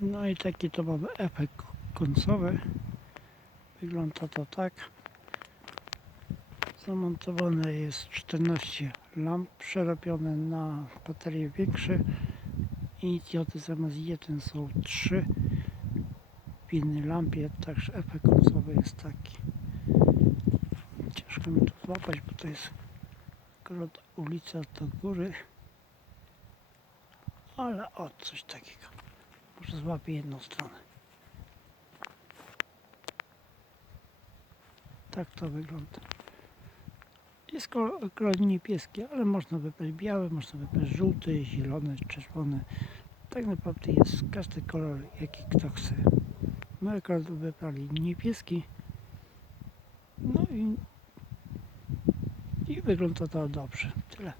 No i taki to mamy efekt końcowy. Wygląda to tak. Zamontowane jest 14 lamp przerobione na baterie większe i diody zamiast jeden są 3 w innej lampie, także efekt końcowy jest taki. Ciężko mi to złapać, bo to jest akurat ulica do góry. Ale o, coś takiego. Może złapię jedną stronę. Tak to wygląda. Jest kolor, kolor niebieski, ale można wybrać biały, można wybrać żółty, zielony, czerwony. Tak naprawdę jest każdy kolor, jaki kto chce. My akurat wybrali niebieski. No i, i wygląda to dobrze. Tyle.